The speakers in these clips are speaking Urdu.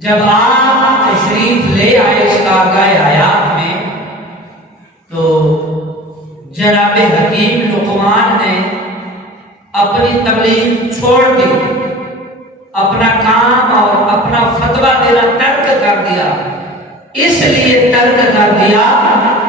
جب آپ تشریف لے آئے اس کارگاہ حیات میں تو جناب حکیم لقمان نے اپنی تبلیغ چھوڑ دی، اپنا کام اور اپنا فتویٰ دینا ترک کر دیا۔ اس لیے ترک کر دیا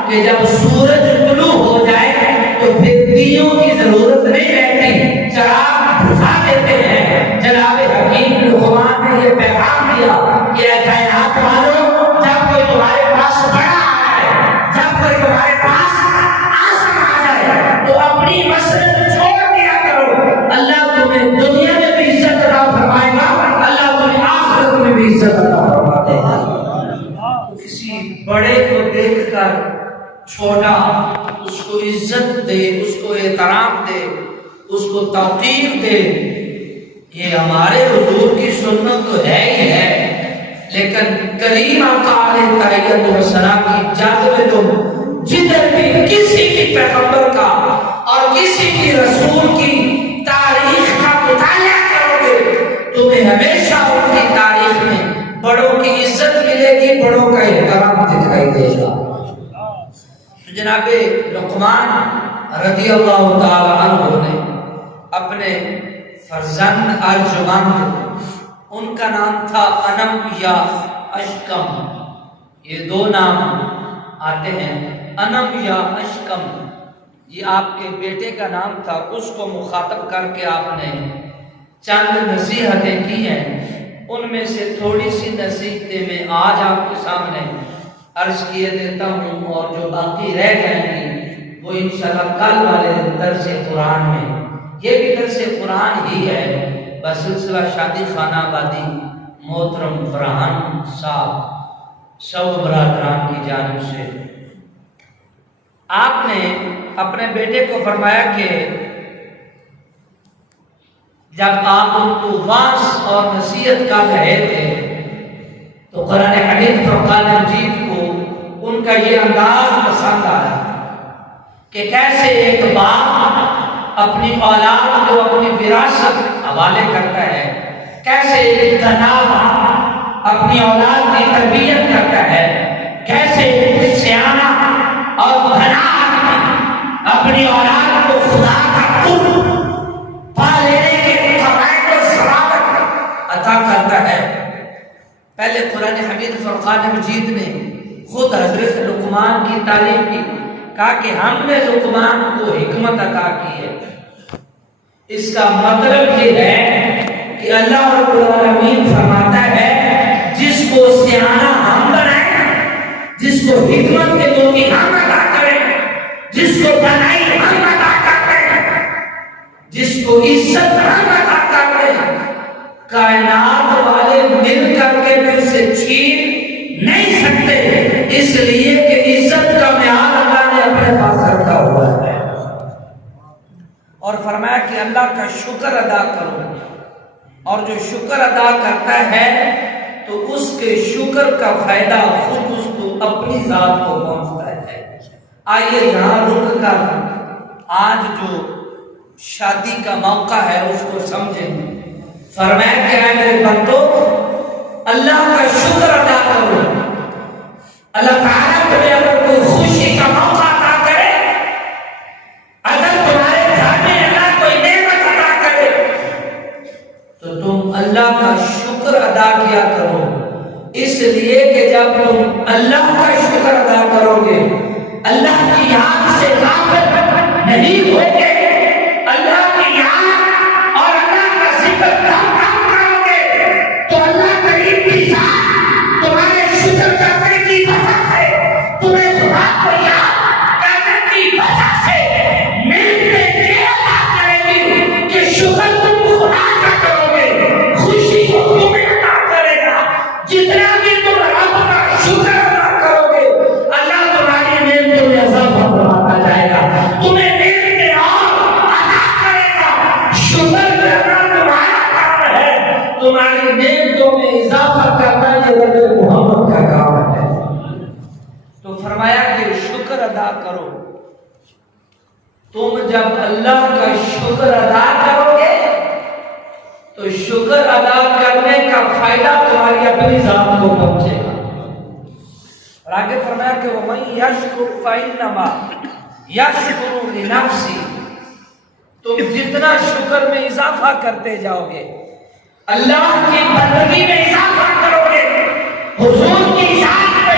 کہ جب سورج طلوع ہو جائے تو پھر دیوں کی ضرورت نہیں رہتی، چراغ بجھا دیتے ہیں۔ جناب حکیم لقمان نے یہ پیغام دیا کہ اے کائنات والو، جب کوئی تمہارے پاس بڑا آ جائے، جب کوئی تمہارے پاس آسم آ جائے تو اپنی مسجد چھوڑ دیا کرو۔ اللہ تمہیں دنیا میں بھی عزت عطا فرمائے گا، اللہ تمہیں آخرت میں بھی عزت عطا فرما دے گا۔ کسی بڑے کو دیکھ کر چھوٹا اس کو عزت دے، اس کو احترام دے، اس کو توقیر دے، یہ ہمارے حضور کی سنت تو ہے ہی ہے، لیکن کریم آقا علیہ السلام کی جد میں تم جدھر بھی کسی بھی پیغمبر کا اور کسی بھی رسول کی تاریخ کا مطالعہ کرو گے، تمہیں ہمیشہ ان کی تاریخ میں بڑوں کی عزت ملے گی، بڑوں کا احترام دکھائی دے گا۔ جناب لقمان رضی اللہ تعالی عنہ نے اپنے فرزند ارجمند، ان کا نام تھا انم یا اشکم، یہ دو نام آتے ہیں، انم یا اشکم، یہ آپ کے بیٹے کا نام تھا۔ اس کو مخاطب کر کے آپ نے چند نصیحتیں کی ہیں، ان میں سے تھوڑی سی نصیحتیں میں آج آپ کے سامنے عرض کیے دیتا ہوں، اور جو باقی رہ جائیں گی وہ انشاءاللہ کل والے درس قرآن میں، یہ بھی درس قرآن ہی ہے، بسلسلہ شادی خانہ آبادی محترم فرحان صاحب سب برادران کی جانب سے آپ نے اپنے بیٹے کو فرمایا کہ جب آپ ان کو واعظ اور نصیحت کر رہے تھے تو قرآن حکیم فرقان مجید کو ان کا یہ انداز پسند آیا کہ کیسے ایک باپ اپنی اولاد کو اپنی وراثت حوالے کرتا ہے، کیسے ایک باپ اپنی اولاد کی تربیت کرتا ہے، کیسے ایک سیانہ اور گھنا آدمی اپنی اولاد کو خدا کا قرب پا لینے کے فوائد و ثوابت عطا کرتا ہے۔ پہلے قرآن حمید فرقان مجید نے خود حضرت لقمان کی تعریف کی، کہا کہ ہم نے لقمان کو حکمت عطا کی ہے۔ اس کا مطلب یہ ہے کہ اللہ رب العالمین فرماتا ہے جس کو سیانہ ہم بنائیں، جس کو حکمت کے موتی ہم عطا کریں، جس کو بنائی ہم عطا کریں، جس کو عزت ہم عطا کریں، کائنات والے مل کر کے پھر سے چھین نہیں سکتے، اس لیے کہ عزت کا معیار اللہ نے اپنے پاس رکھا ہوا ہے۔ اور فرمایا کہ اللہ کا شکر ادا کرو، اور جو شکر ادا کرتا ہے تو اس کے شکر کا فائدہ خود اس کو اپنی ذات کو پہنچتا ہے۔ آئیے یہاں رک کر آج جو شادی کا موقع ہے اس کو سمجھیں۔ فرمایا کہ اے میرے بندو، اللہ کا شکر ادا کرو۔ اللہ تعالیٰ تمہیں اگر کوئی خوشی کا موقع عطا کرے، اگر تمہارے گھر میں اللہ کوئی نعمت عطا کرے تو تم اللہ کا شکر ادا کیا کرو، اس لیے کہ جب تم اللہ کا شکر ادا کرو گے، اللہ کی یاد سے غافل نہیں ہوگے، اللہ کی یاد اور اللہ کا ذکر کم کرو گے تو اللہ کریم کی ذات تمہارے شکر کرنے کی وجہ سے، تمہیں خدا کو یاد کرنے کی وجہ سے ملتے یہ عطا کرے گی کہ شکر تم خدا کا کرو گے، خوشی کو تمہیں عطا کرے گا۔ جتنا بھی تم رب کا شکر ادا کرو گے، اللہ تمہاری نعمتوں میں اضافہ فرماتا جائے گا، تمہیں نعمتیں اور عطا کرے گا۔ شکر کرنا تمہارا کام ہے، تمہاری نعمتوں میں اضافہ کرنا یہ رب محمد کا کام ہے۔ تو فرمایا کہ شکر ادا کرو۔ تم جب اللہ کا شکر ادا کرو گے تو شکر ادا کرنے کا فائدہ تمہاری اپنی ذات کو پہنچے گا۔ اور آگے فرمایا کہ وَمَن يَشْكُرْ فَإِنَّمَا يَشْكُرُ لِنَفْسِهِ، تم جتنا شکر میں اضافہ کرتے جاؤ گے، اللہ کی بندگی میں اضافہ کرو گے، حضور کی ذات پہ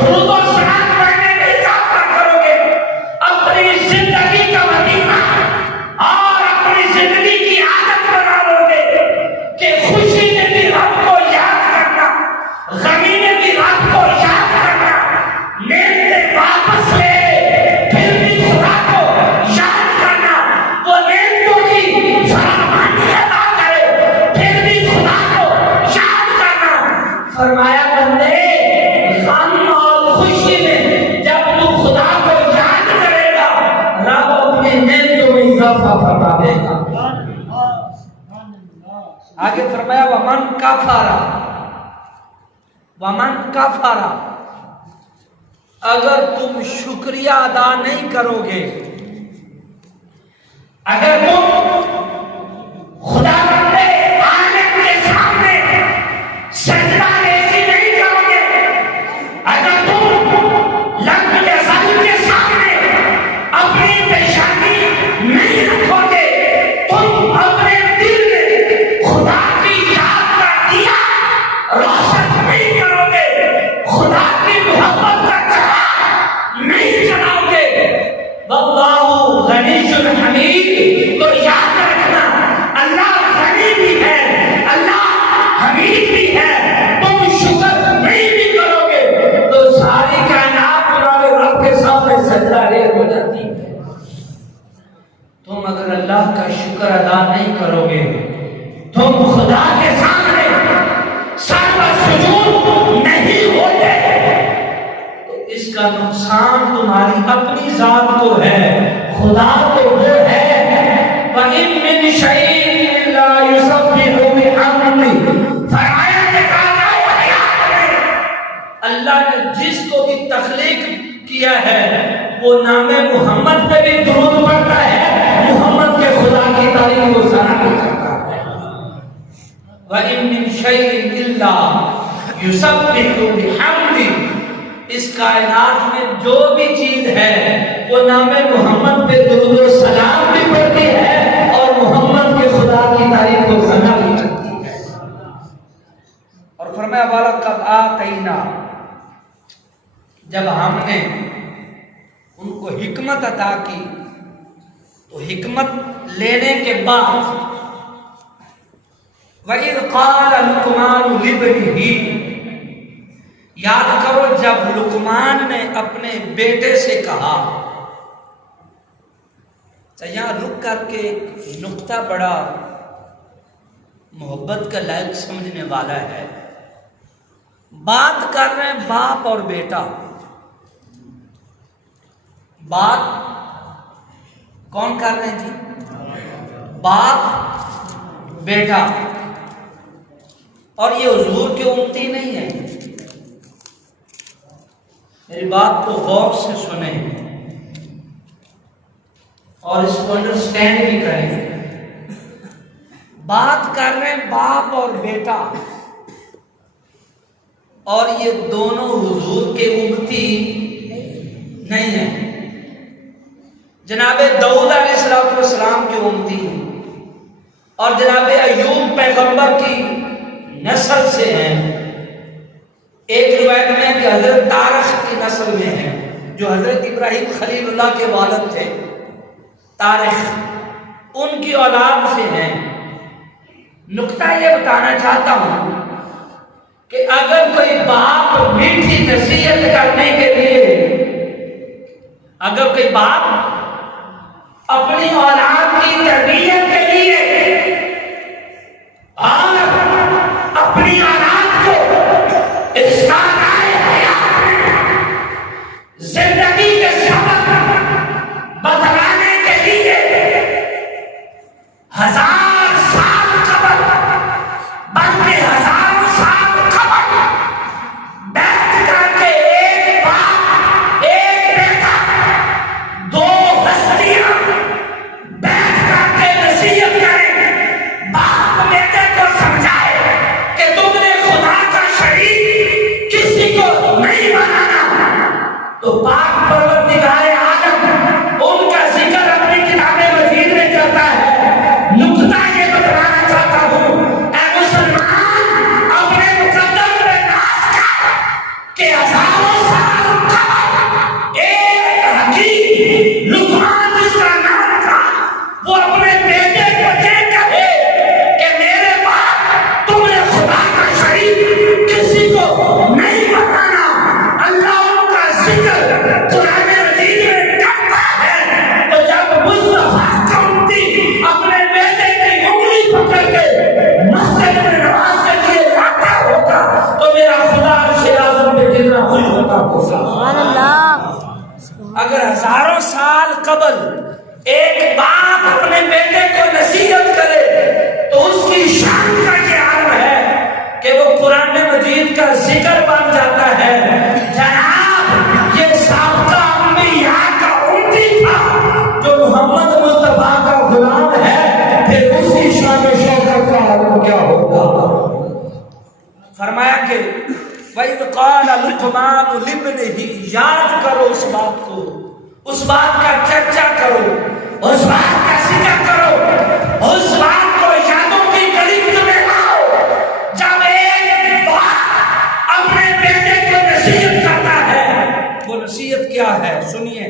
درود و سلام پڑھنے میں اضافہ کرو گے، اپنی زندگی کا وظیفہ اور اپنی زندگی کی عادت بنا لو گے کہ خوشی میں بھی رب کو یاد کرنا، غمی میں بھی رب کو یاد کرنا، نیند واپس لے پھر بھی خدا کو یاد کرنا، وہ نیندوں کی فراوانی ادا کرے پھر بھی خدا کو یاد کرنا۔ فرمایا بندے، غم اور خوشی میں جب تو خدا کو یاد کرے گا، رب اپنی نیندوں میں اضافہ فرما دے گا۔ آگے فرمایا وَمَن کَفَرَ، وَمَن کَفَرَ، اگر تم شکریہ ادا نہیں کرو گے، اگر تم خدا بندے عالم کے سامنے سجدہ ریزی نہیں کرو گے، اگر تم لب یزل کے سامنے اپنی پیشانی نہیں رکھو گے، تم اپنے دل میں خدا کی یاد کا دیا روشن نہیں کرو گے، خدا کی محبت کا چراغ نہیں جلاؤ گے، واللہ غنی حمید، تو یاد رکھنا اللہ غنی بھی ہے، اللہ حمید بھی ہے، تم شکر نہیں بھی کرو گے تو ساری کائنات تمہارے رب کے سامنے سجدہ ریز ہو جاتی ہے۔ تم اگر اللہ کا شکر ادا نہیں کرو گے، تم خدا کے سامنے سر پر سجود نہیں ہوتے، تو اس کا نقصان تمہاری اپنی ذات کو ہے، خدا کو وہ ہے وَإِن مِّن شَيْءٍ إِلَّا يُسَبِّحُ بِحَمْدِهِ، فرمایا کہ اللہ نے جس کو بھی تخلیق کیا ہے وہ نام محمد پہ بھی درود پڑھتا ہے، محمد کے خدا کی تعریف و ثنا بھی کرتا ہے۔ وَإِن مِّن شَيْءٍ إِلَّا يُسَبِّحُ بِحَمْدِهِ، اس کائنات میں جو بھی چیز ہے وہ نام محمد پہ درود و سلام بھی پڑھتی ہے اور محمد کے خدا کی تعریف و ثنا بھی کرتی ہے۔ اور فرمایا وَلَقَدْ آتَيْنَا، جب ہم نے ان کو حکمت عطا کی تو حکمت لینے کے بعد وَإِذْ قَالَ لُقْمَانُ لِابْنِهِ، یاد کرو جب لقمان نے اپنے بیٹے سے کہا۔ یہاں رک کر کے نقطہ بڑا محبت کا لائق سمجھنے والا ہے۔ بات کر رہے ہیں باپ اور بیٹا، بات کون کر رہے ہیں جی؟ باپ بیٹا، اور یہ حضور کی امتی نہیں ہے، میری بات کو غور سے سنیں اور اس کو انڈرسٹینڈ بھی کریں۔ بات کر رہے ہیں باپ اور بیٹا، اور یہ دونوں حضور کے امتی نہیں ہیں۔ جناب داؤد علیہ السلام کی امتی ہیں اور جناب ایوب پیغمبر کی نسل سے ہیں۔ ایک روایت میں کہ حضرت تارخ کی نسل میں ہیں، جو حضرت ابراہیم خلیل اللہ کے والد تھے، تارخ ان کی اولاد سے ہیں۔ نقطہ یہ بتانا چاہتا ہوں کہ اگر کوئی باپ میٹھی نصیحت کرنے کے لیے، اگر کوئی باپ اپنی اولاد کی تربیت کے لیے اور اپنی اولاد کو اس کا زندگی کے سبق بتلانے کے لیے 1000 سال قبل بلکہ 1000 سال قبل بیٹھ کر کے ایک باپ ایک بیٹا، دو ہستیاں بیٹھ کر کے نصیحت کریں مجید کا ذکر بن جاتا ہے، جناب یہ سابقہ انبیاء کا امتی تھا جو محمد مصطفیٰ کا غلام ہے، پھر اس کی شان و شوکت کا عالم کیا ہوگا؟ فرمایا کہ وَإِذْ قَالَ لُقْمَانُ لِابْنِهِ، یاد کرو اس بات کو، اس بات کا چرچا کرو، اس بات کا ذکر کرو، اس بات کو یادوں کی گلیچ میں لاؤ جب ایک باپ اپنے بیٹے کو نصیحت کرتا ہے۔ وہ نصیحت کیا ہے سنیے،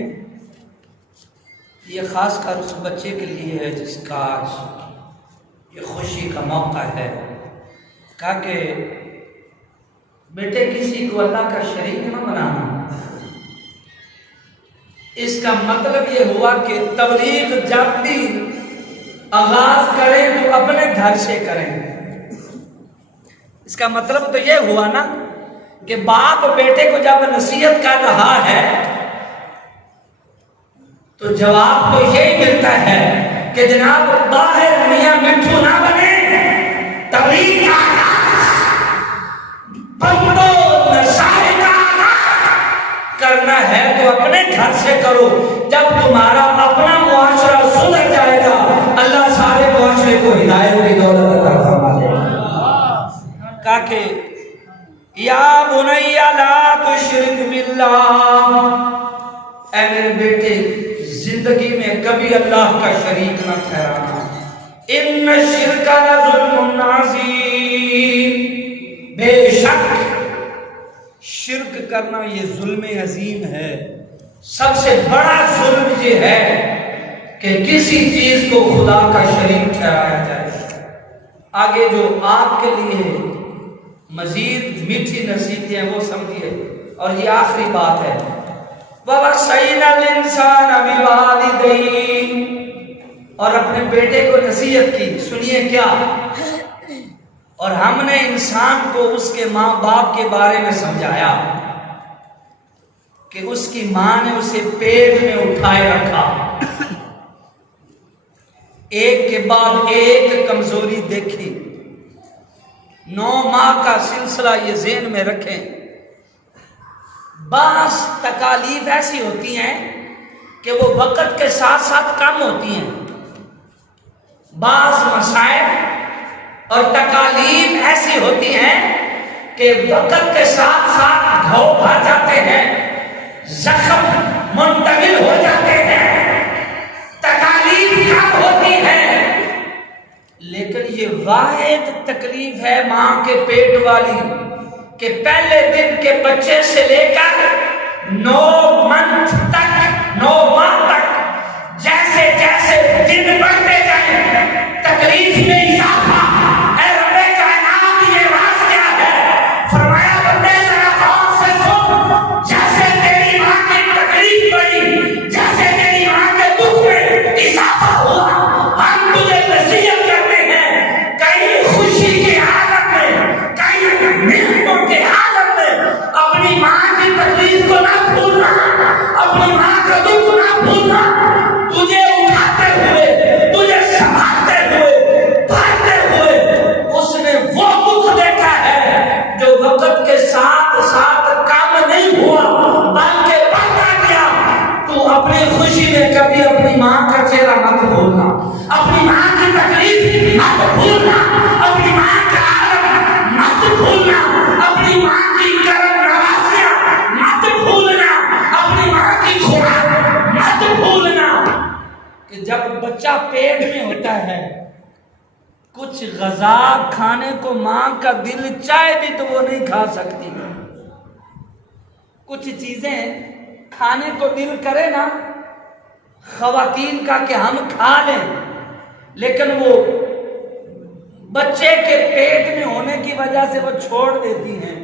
یہ خاص کر اس بچے کے لیے ہے جس کا آج یہ خوشی کا موقع ہے۔ کہا کہ بیٹے کسی کو اللہ کا شریک نہ بنانا۔ اس کا مطلب یہ ہوا کہ تبلیغ جب بھی آغاز کریں تو اپنے گھر سے کریں۔ اس کا مطلب تو یہ ہوا نا کہ باپ بیٹے کو جب نصیحت کر رہا ہے تو جواب تو یہی ملتا ہے کہ جناب باہر میاں مٹھو نہ بنے، تبلیغ کا کرنا ہے تو اپنے گھر سے کرو۔ جب تمہارا اپنا معاشرہ سدھر جائے گا اللہ سارے معاشرے کو ہدایت کی دولت عطا فرما دے گا۔ کہا کہ یا بنی لا تشرک باللہ، اے میرے بیٹے زندگی میں کبھی اللہ کا شریک نہ ٹھہرانا۔ ان الشرک لظلم عظیم، بے شک شرک کرنا یہ ظلم عظیم ہے۔ سب سے بڑا ظلم یہ ہے کہ کسی چیز کو خدا کا شریک ٹھہرایا جائے۔ آگے جو آپ کے لیے مزید میٹھی نصیحتیں ہیں وہ سمجھیے، اور یہ آخری بات ہے۔ وَوَصَّيْنَا الْإِنسَانَ بِوَالِدَيْهِ، اور اپنے بیٹے کو نصیحت کی، سنیے کیا، اور ہم نے انسان کو اس کے ماں باپ کے بارے میں سمجھایا کہ اس کی ماں نے اسے پیٹ میں اٹھائے رکھا، ایک کے بعد ایک کمزوری دیکھی، 9 ماہ کا سلسلہ یہ ذہن میں رکھیں۔ بعض تکالیف ایسی ہوتی ہیں کہ وہ وقت کے ساتھ ساتھ کم ہوتی ہیں، بعض مسائل اور تکالیف ایسی ہوتی ہیں کہ وقت کے ساتھ ساتھ گھاؤ بھر جاتے ہیں، زخم منتقل ہو جاتے ہیں، تکالیف کم ہوتی ہیں، لیکن یہ واحد تکلیف ہے ماں کے پیٹ والی کہ پہلے دن کے بچے سے لے کر 9 ماہ تک جیسے جیسے دن بڑھتے جائیں تکلیف میں اضافہ۔ کبھی اپنی ماں کا چہرہ مت بھولنا، اپنی ماں کی تکلیف مت بھولنا، اپنی ماں کا عالم مت بھولنا، اپنی ماں کی کرم نوازیاں مت بھولنا، اپنی ماں کی خوراک مت بھولنا۔ کہ جب بچہ پیٹ میں ہوتا ہے کچھ غذا کھانے کو ماں کا دل چاہے بھی تو وہ نہیں کھا سکتی، کچھ چیزیں کھانے کو دل کرے نا خواتین کا کہ ہم کھا لیں، لیکن وہ بچے کے پیٹ میں ہونے کی وجہ سے وہ چھوڑ دیتی ہیں۔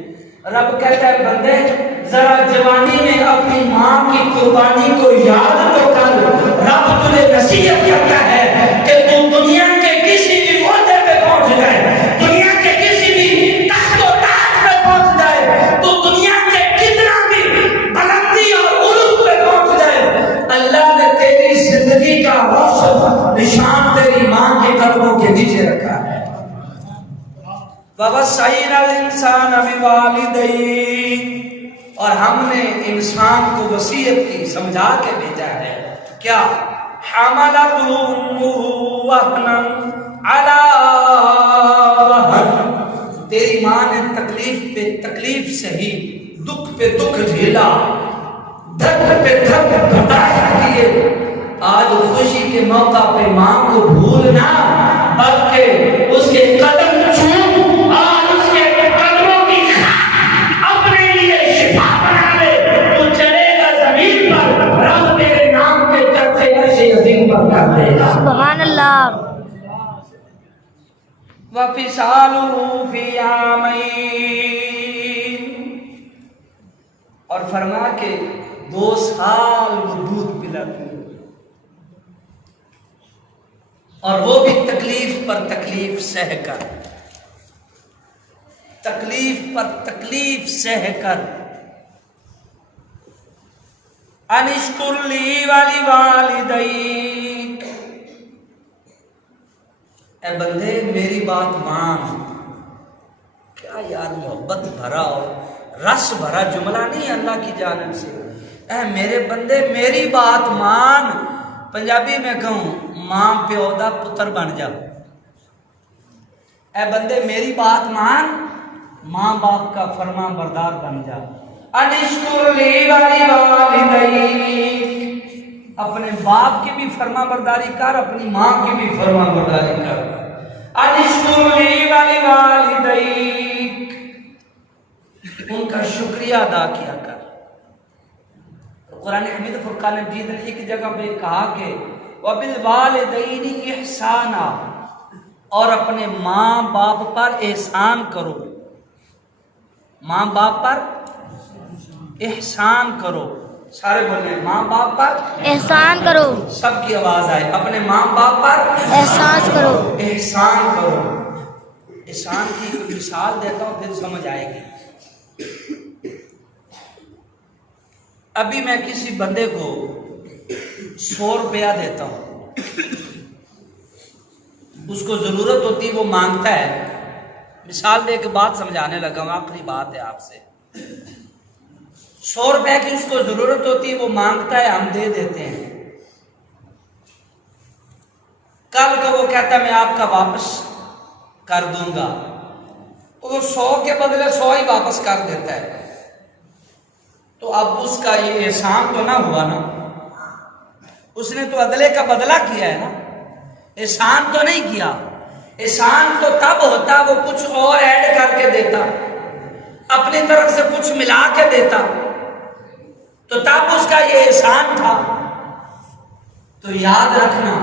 رب کہتا ہے بندے ذرا جوانی میں اپنی ماں کی قربانی کو یاد تو کر۔ رب تجھے نصیحت کرتا ہے کہ تو دنیا کے کسی بھی عہدے پہ پہنچ جائے، دنیا کے کسی بھی تخت و تاج پہ پہنچ جائے، تو دنیا کے کتنا بھی بلندی اور عروج پہ پہنچ جائے، اللہ نے تیری زندگی کا روشن نشان تیری ماں کے قدموں کے نیچے رکھا ہے۔ وَوَصَّيْنَا الانسان بوالدیہ، اور ہم نے انسان کو وصیت کی، سمجھا کے بھیجا ہے کیا؟ حملتہ وہنا علی وہن، تیری ماں نے تکلیف پہ تکلیف سہی، دکھ پہ دکھ جھیلا، دھک پہ دھک برداشت کیے۔ آج خوشی کے موقع پہ ماں کو بھولنا، بلکہ اس کے قدم چوم اور اس کے قدموں کی اپنے لیے شفا بنا لے، تو چلے گا زمین پر، رب تیرے نام کے چرچے عرش عظیم پر کر دے گا۔ سبحان اللہ۔ وَفِصَالُهُ فِي عَامَيْنِ، اور فرما کہ 2 سال وہ دودھ پلاتی ہے، اور وہ بھی تکلیف پر تکلیف سہ کر، تکلیف پر تکلیف سہ کر۔ ان اشکر لی وَلِوَالِدَيْکَ، اے بندے میری بات مان۔ کیا یار محبت بھرا اور رس بھرا جملہ نہیں اللہ کی جانب سے۔ اے میرے بندے میری بات مان، پنجابی میں کہوں ماں پیو دا پتر بن جا۔ اے بندے میری بات مان، ماں باپ کا فرمان بردار بن جا۔ ان اشکر لی وَلِوَالِدَيْکَ، اپنے باپ کی بھی فرما برداری کر، اپنی ماں کی بھی فرما برداری کر۔ ان اشکر لی وَلِوَالِدَيْکَ، ان کا شکریہ ادا کیا کر۔ قرآن حمید فرقان مجید نے ایک جگہ پہ کہا کہ وَبِالْوَالِدَيْنِ إِحْسَانًا، اور اپنے ماں باپ پر احسان کرو، ماں باپ پر احسان کرو۔ سارے بولے ماں باپ پر احسان کرو، سب کی آواز آئے، اپنے ماں باپ پر احسان کرو۔ احسان کرو۔ احسان کی کوئی مثال دیتا ہوں پھر سمجھ آئے گی۔ ابھی میں کسی بندے کو 100 روپیہ دیتا ہوں، اس کو ضرورت ہوتی وہ مانگتا ہے، مثال دے کے بات سمجھانے لگا ہوں، آخری بات ہے آپ سے۔ 100 روپے کی اس کو ضرورت ہوتی وہ مانگتا ہے، ہم دے دیتے ہیں۔ کل کو وہ کہتا ہے میں آپ کا واپس کر دوں گا، تو وہ 100 کے بدلے 100 ہی واپس کر دیتا ہے، تو اب اس کا یہ احسان تو نہ ہوا نا، اس نے تو عدلے کا بدلہ کیا ہے نا، احسان تو نہیں کیا۔ احسان تو تب ہوتا وہ کچھ اور ایڈ کر کے دیتا، اپنی طرف سے کچھ ملا کے دیتا، تو تب اس کا یہ احسان تھا۔ تو یاد رکھنا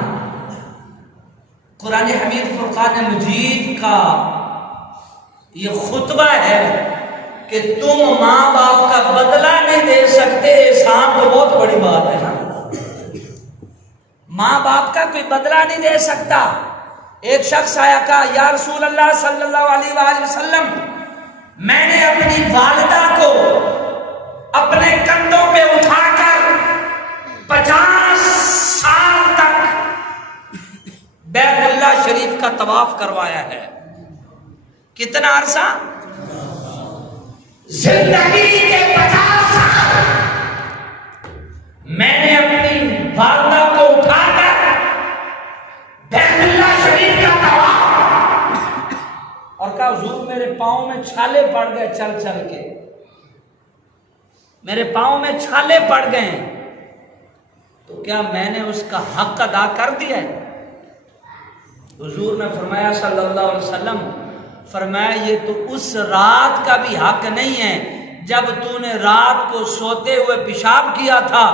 قرآن حمید فرقان مجید کا یہ خطبہ ہے کہ تم ماں باپ کا بدلہ نہیں دے سکتے، احسان تو بہت بڑی بات ہے نا، ماں باپ کا کوئی بدلہ نہیں دے سکتا۔ ایک شخص آیا کہا یا رسول اللہ صلی اللہ علیہ وآلہ وسلم، میں نے اپنی والدہ کو اپنے کندھوں پہ اٹھا کر 50 سال تک بیت اللہ شریف کا طواف کروایا ہے۔ کتنا عرصہ؟ زندگی کے 50 سال میں نے اپنی والدہ کو اٹھا کر بیت اللہ شریف کا طواف، اور کہا حضور میرے پاؤں میں چھالے پڑ گئے، چل چل کے میرے پاؤں میں چھالے پڑ گئے، تو کیا میں نے اس کا حق ادا کر دیا ہے؟ حضور نے فرمایا صلی اللہ علیہ وسلم، فرمایا یہ تو اس رات کا بھی حق نہیں ہے جب تو نے رات کو سوتے ہوئے پیشاب کیا تھا،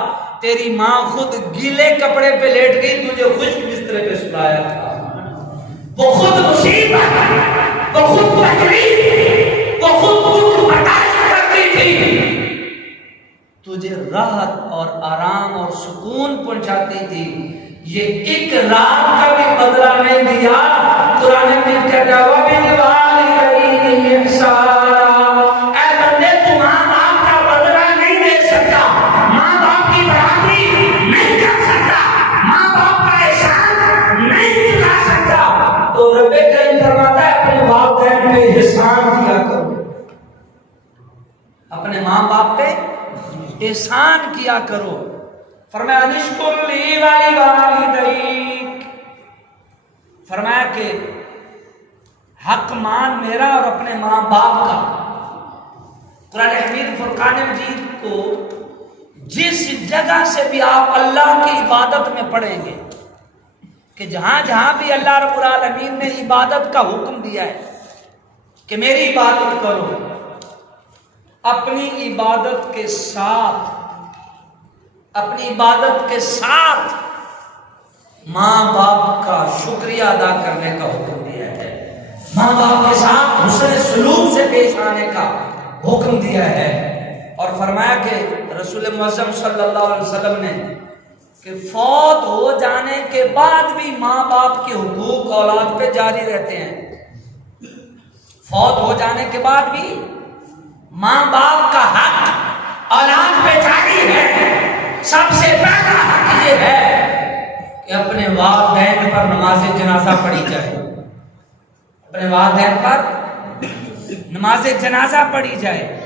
تیری ماں خود گیلے کپڑے پہ لیٹ گئی، تجھے خشک بسترے پہ سلایا تھا۔ وہ خود مصیبت، وہ خود تکلیف، وہ خود دکھ برداشت کرتی تھی، تجھے راحت اور آرام اور سکون پہنچاتی تھی۔ یہ ایک رات کا بھی بدلہ نہیں دیا۔ قرآن میں کہتا ہے وَبِالْوَالِدَيْنِ إِحْسَانًا، اے بندے تو ماں باپ کا بدلہ نہیں دے سکتا، ماں باپ کی برابری نہیں کر سکتا، ماں باپ کا احسان نہیں چکا سکتا، تو رب کریم فرماتا ہے اپنے والدین پہ احسان کیا کرو۔ اپنے ماں باپ پہ احسان کیا کرو. فرمایا نشکر لی والی والدیک، فرمایا کہ حق مان میرا اور اپنے ماں باپ کا. قرآن حمید فرقان مجید کو جس جگہ سے بھی آپ اللہ کی عبادت میں پڑھیں گے کہ جہاں جہاں بھی اللہ رب العالمین نے عبادت کا حکم دیا ہے کہ میری عبادت کرو، اپنی عبادت کے ساتھ ماں باپ کا شکریہ ادا کرنے کا حکم دیا ہے، ماں باپ کے ساتھ حسن سلوک سے پیش آنے کا حکم دیا ہے. اور فرمایا کہ رسول معظم صلی اللہ علیہ وسلم نے کہ فوت ہو جانے کے بعد بھی ماں باپ کے حقوق اولاد پہ جاری رہتے ہیں. فوت ہو جانے کے بعد بھی ماں باپ کا حق اولاد پہ جاری ہے. سب سے پہلا حق یہ ہے کہ اپنے والدین پر نماز جنازہ پڑھی جائے، اپنے والدین پر نماز جنازہ پڑھی جائے.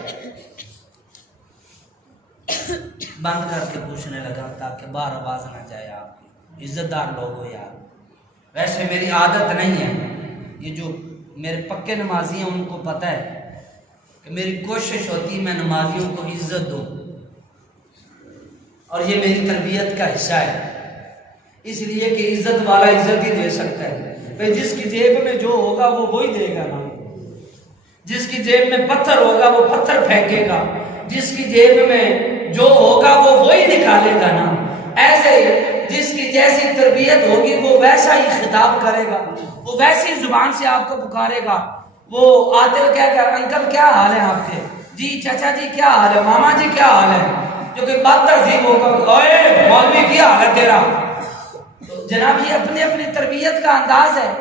بند کر کے پوچھنے لگا تاکہ باہر آواز نہ جائے. آپ کی عزت دار لوگ ہو یار. ویسے میری عادت نہیں ہے، یہ جو میرے پکے نمازی ہیں ان کو پتہ ہے کہ میری کوشش ہوتی ہے میں نمازیوں کو عزت دوں، اور یہ میری تربیت کا حصہ ہے. اس لیے کہ عزت والا عزت ہی دے سکتا ہے. بھئی جس کی جیب میں جو ہوگا وہ وہی دے گا نا. جس کی جیب میں پتھر ہوگا وہ پتھر پھینکے گا، جس کی جیب میں جو ہوگا وہ وہی نکالے گا نا. ایسے ہی جس کی جیسی تربیت ہوگی وہ ویسا ہی خطاب کرے گا، وہ ویسی زبان سے آپ کو پکارے گا. وہ آتے ہوئے کیا کہ انکل کیا حال ہے آپ کے، جی چچا جی کیا حال ہے، ماما جی کیا حال ہے. جو کہ بات تہذیب ہوگا اوے مولوی کیا حال ہے تیرا. تو جناب یہ اپنی اپنی تربیت کا انداز ہے.